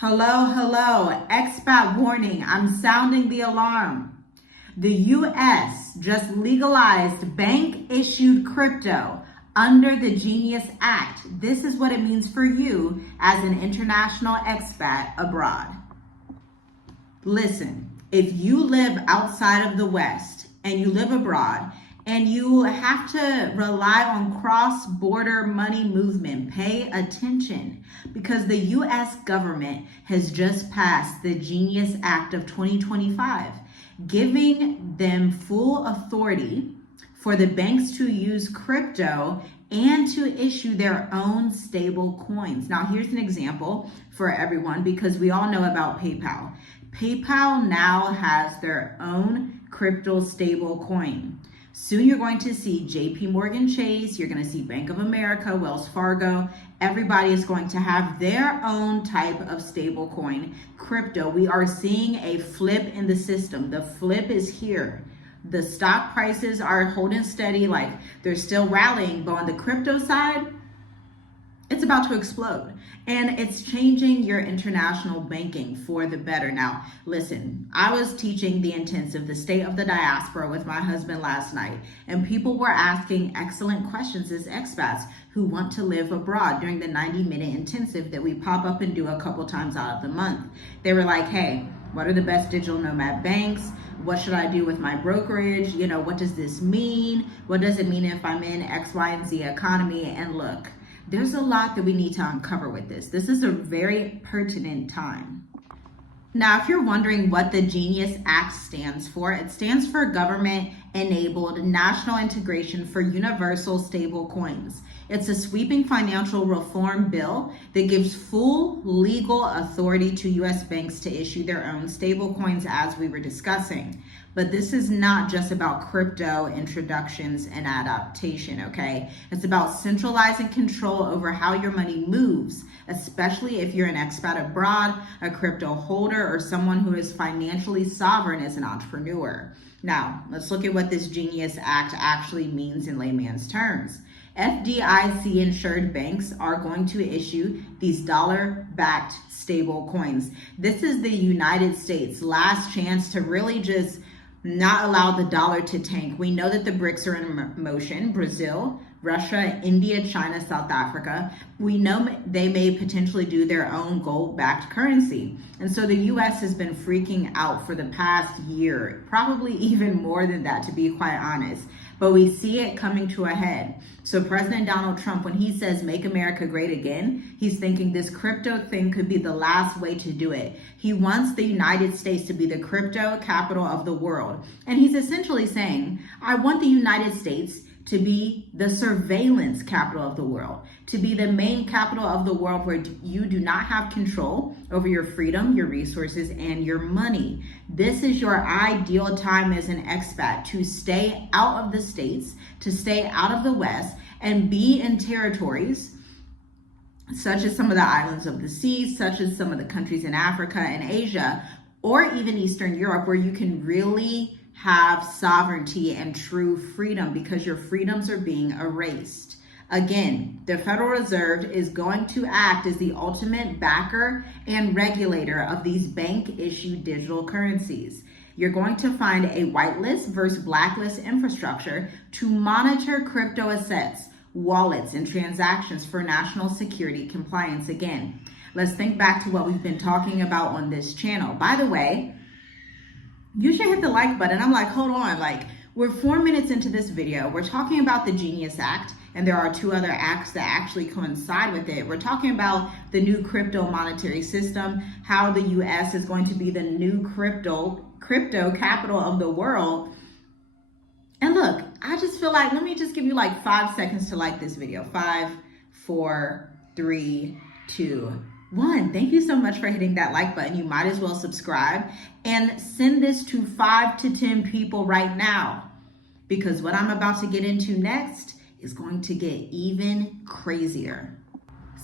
Hello, hello, expat warning, I'm sounding the alarm. The US just legalized bank-issued crypto under the Genius Act. This is what it means for you as an international expat abroad. Listen, if you live outside of the West and you live abroad and you have to rely on cross-border money movement, pay attention, because the US government has just passed the Genius Act of 2025, giving them full authority for the banks to use crypto and to issue their own stable coins. Now, here's an example for everyone because we all know about PayPal. PayPal now has their own crypto stable coin. Soon you're going to see JP Morgan Chase, you're going to see Bank of America, Wells Fargo. Everybody is going to have their own type of stable coin, crypto. We are seeing a flip in the system. The flip is here. The stock prices are holding steady, like they're still rallying, but on the crypto side, it's about to explode. And it's changing your international banking for the better. Now, listen, I was teaching the intensive, the state of the diaspora with my husband last night, and people were asking excellent questions as expats who want to live abroad during the 90-minute intensive that we pop up and do a couple times out of the month. They were like, hey, what are the best digital nomad banks? What should I do with my brokerage? What does this mean? What does it mean if I'm in X, Y, and Z economy? And look, there's a lot that we need to uncover with this. This is a very pertinent time. Now, if you're wondering what the Genius Act stands for, it stands for Government-Enabled National Integration for Universal Stable Coins. It's a sweeping financial reform bill that gives full legal authority to U.S. banks to issue their own stable coins, as we were discussing. But this is not just about crypto introductions and adaptation, okay? It's about centralizing control over how your money moves, especially if you're an expat abroad, a crypto holder, or someone who is financially sovereign as an entrepreneur. Now, let's look at what this Genius Act actually means in layman's terms. FDIC insured banks are going to issue these dollar-backed stable coins. This is the United States' last chance to really just not allow the dollar to tank. We know that the BRICS are in motion: Brazil, Russia, India, China, South Africa. We know they may potentially do their own gold-backed currency. And so the US has been freaking out for the past year, probably even more than that, to be quite honest. But we see it coming to a head. So President Donald Trump, when he says make America great again, he's thinking this crypto thing could be the last way to do it. He wants the United States to be the crypto capital of the world. And he's essentially saying, I want the United States to be the surveillance capital of the world, to be the main capital of the world where you do not have control over your freedom, your resources, and your money. This is your ideal time as an expat to stay out of the States, to stay out of the West, and be in territories such as some of the islands of the seas, such as some of the countries in Africa and Asia, or even Eastern Europe, where you can really have sovereignty and true freedom because your freedoms are being erased. Again, the Federal Reserve is going to act as the ultimate backer and regulator of these bank-issued digital currencies. You're going to find a whitelist versus blacklist infrastructure to monitor crypto assets, wallets, and transactions for national security compliance. Again, let's think back to what we've been talking about on this channel. By the way, you should hit the like button. I'm like, hold on, we're 4 minutes into this video. We're talking about the Genius Act, and there are 2 other acts that actually coincide with it. We're talking about the new crypto monetary system, how the US is going to be the new crypto capital of the world. And look, I just feel like, let me just give you 5 seconds to like this video. 5, 4, 3, 2, 1. Thank you so much for hitting that like button. You might as well subscribe and send this to 5 to 10 people right now, because what I'm about to get into next is going to get even crazier.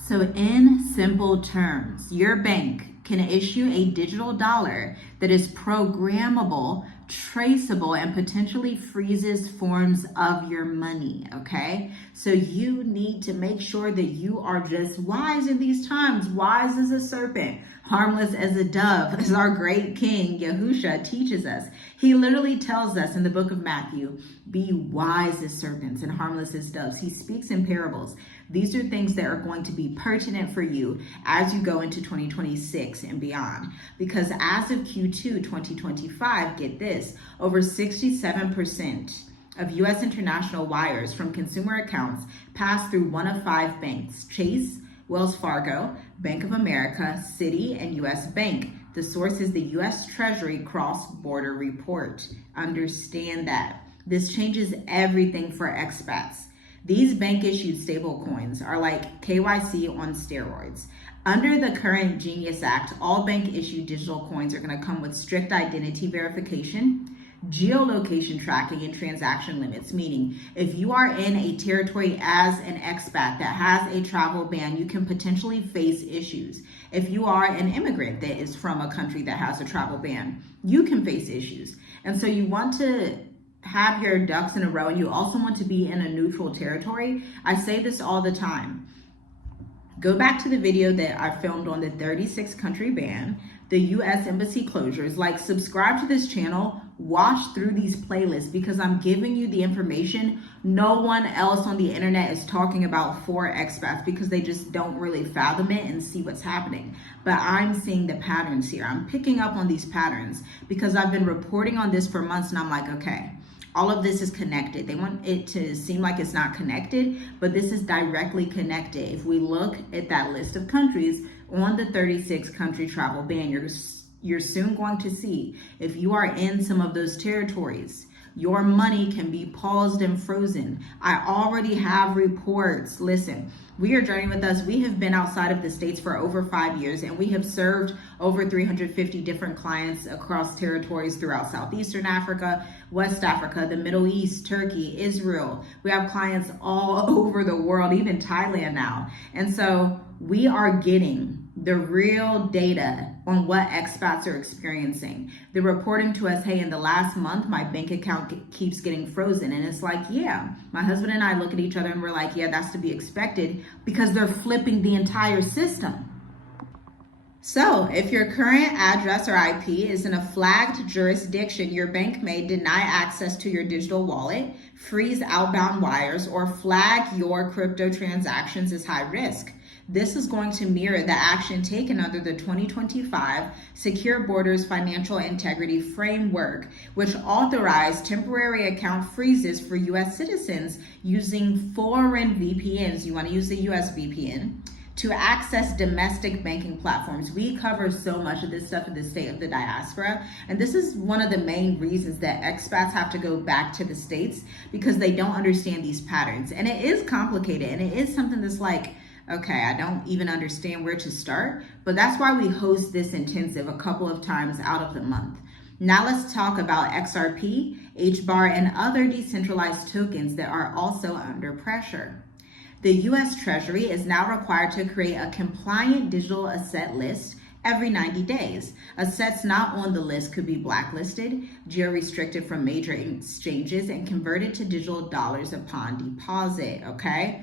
So in simple terms, your bank can issue a digital dollar that is programmable traceable, and potentially freezes forms of your money, okay? So you need to make sure that you are just wise in these times, wise as a serpent, harmless as a dove, as our great King Yahusha teaches us. He literally tells us in the book of Matthew, be wise as serpents and harmless as doves. He speaks in parables. These are things that are going to be pertinent for you as you go into 2026 and beyond. Because as of Q2 2025, get this, over 67% of U.S. international wires from consumer accounts pass through one of 5 banks: Chase, Wells Fargo, Bank of America, Citi, and U.S. Bank. The source is the U.S. Treasury Cross-Border Report. Understand that. This changes everything for expats. These bank-issued stablecoins are like KYC on steroids. Under the current Genius Act, all bank-issued digital coins are going to come with strict identity verification, geolocation tracking, and transaction limits, meaning if you are in a territory as an expat that has a travel ban, you can potentially face issues. If you are an immigrant that is from a country that has a travel ban, you can face issues. And so you want to have your ducks in a row, and you also want to be in a neutral territory. I say this all the time. Go back to the video that I filmed on the 36 country ban, the U.S. embassy closures. Like, subscribe to this channel, watch through these playlists, because I'm giving you the information no one else on the internet is talking about for expats, because they just don't really fathom it and see what's happening. But I'm seeing the patterns here. I'm picking up on these patterns because I've been reporting on this for months, and I'm like, okay, all of this is connected. They want it to seem like it's not connected, but this is directly connected. If we look at that list of countries on the 36 country travel ban, you're soon going to see if you are in some of those territories, your money can be paused and frozen. I already have reports. Listen, we are journeying with us. We have been outside of the States for over 5 years, and we have served over 350 different clients across territories throughout Southeastern Africa, West Africa, the Middle East, Turkey, Israel. We have clients all over the world, even Thailand now. And so we are getting the real data on what expats are experiencing. They're reporting to us, hey, in the last month, my bank account keeps getting frozen. And it's like, yeah, my husband and I look at each other and we're like, yeah, that's to be expected, because they're flipping the entire system. So if your current address or IP is in a flagged jurisdiction, your bank may deny access to your digital wallet, freeze outbound wires, or flag your crypto transactions as high risk. This is going to mirror the action taken under the 2025 Secure Borders Financial Integrity Framework, which authorized temporary account freezes for U.S. citizens using foreign VPNs. You want to use the U.S. VPN to access domestic banking platforms. We cover so much of this stuff in the state of the diaspora, and this is one of the main reasons that expats have to go back to the States, because they don't understand these patterns. And it is complicated, and it is something that's like, okay, I don't even understand where to start, but that's why we host this intensive a couple of times out of the month. Now let's talk about XRP, HBAR, and other decentralized tokens that are also under pressure. The U.S. Treasury is now required to create a compliant digital asset list every 90 days. Assets not on the list could be blacklisted, geo-restricted from major exchanges, and converted to digital dollars upon deposit, okay?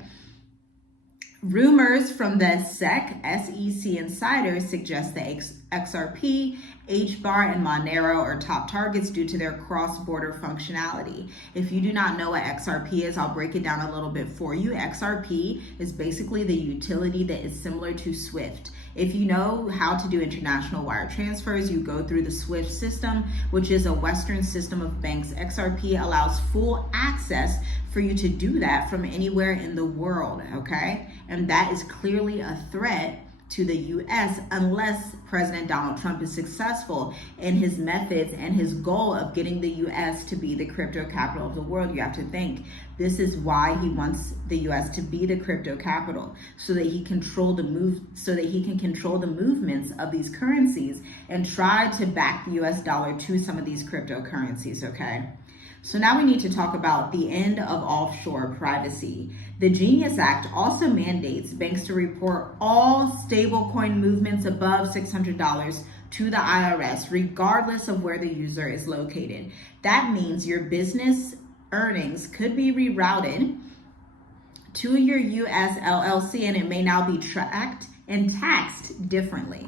Rumors from the SEC insiders suggest that XRP, HBAR, and Monero are top targets due to their cross-border functionality. If you do not know what XRP is, I'll break it down a little bit for you. XRP is basically the utility that is similar to SWIFT. If you know how to do international wire transfers, you go through the SWIFT system, which is a Western system of banks. XRP allows full access for you to do that from anywhere in the world, okay? And that is clearly a threat to the U.S. unless President Donald Trump is successful in his methods and his goal of getting the U.S. to be the crypto capital of the world. You have to think, this is why he wants the U.S. to be the crypto capital, so that he can control the movements of these currencies and try to back the U.S. dollar to some of these cryptocurrencies, okay? So now we need to talk about the end of offshore privacy. The Genius Act also mandates banks to report all stablecoin movements above $600 to the IRS, regardless of where the user is located. That means your business earnings could be rerouted to your US LLC, and it may now be tracked and taxed differently.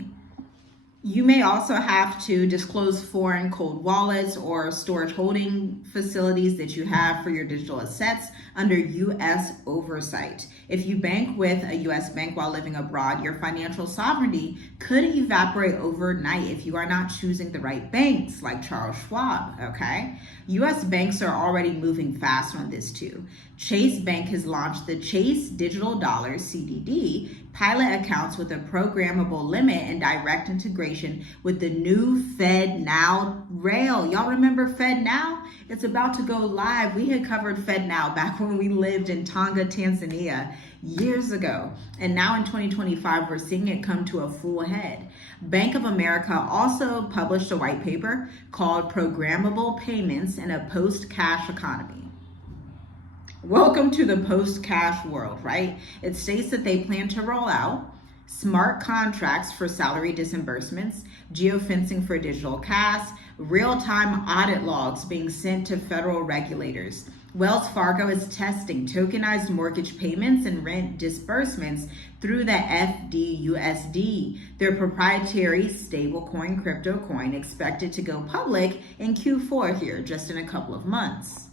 You may also have to disclose foreign cold wallets or storage holding facilities that you have for your digital assets under US oversight. If you bank with a US bank while living abroad, your financial sovereignty could evaporate overnight if you are not choosing the right banks like Charles Schwab, okay? US banks are already moving fast on this too. Chase Bank has launched the Chase Digital Dollars, CDD, pilot accounts with a programmable limit and direct integration with the new FedNow rail. Y'all remember FedNow? It's about to go live. We had covered FedNow back when we lived in Tonga, Tanzania years ago. And now in 2025, we're seeing it come to a full head. Bank of America also published a white paper called Programmable Payments in a Post-Cash Economy. Welcome to the post-cash world, right? It states that they plan to roll out smart contracts for salary disbursements, geofencing for digital cash, real-time audit logs being sent to federal regulators. Wells Fargo is testing tokenized mortgage payments and rent disbursements through the FDUSD, their proprietary stablecoin crypto coin, expected to go public in Q4 here, just in a couple of months.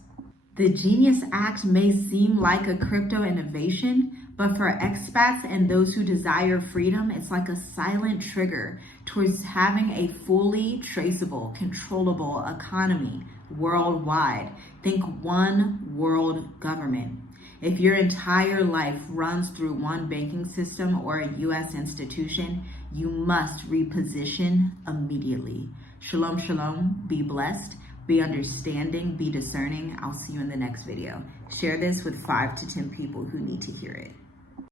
The Genius Act may seem like a crypto innovation, but for expats and those who desire freedom, it's like a silent trigger towards having a fully traceable, controllable economy worldwide. Think one world government. If your entire life runs through one banking system or a U.S. institution, you must reposition immediately. Shalom, shalom, be blessed. Be understanding, be discerning. I'll see you in the next video. Share this with 5 to 10 people who need to hear it.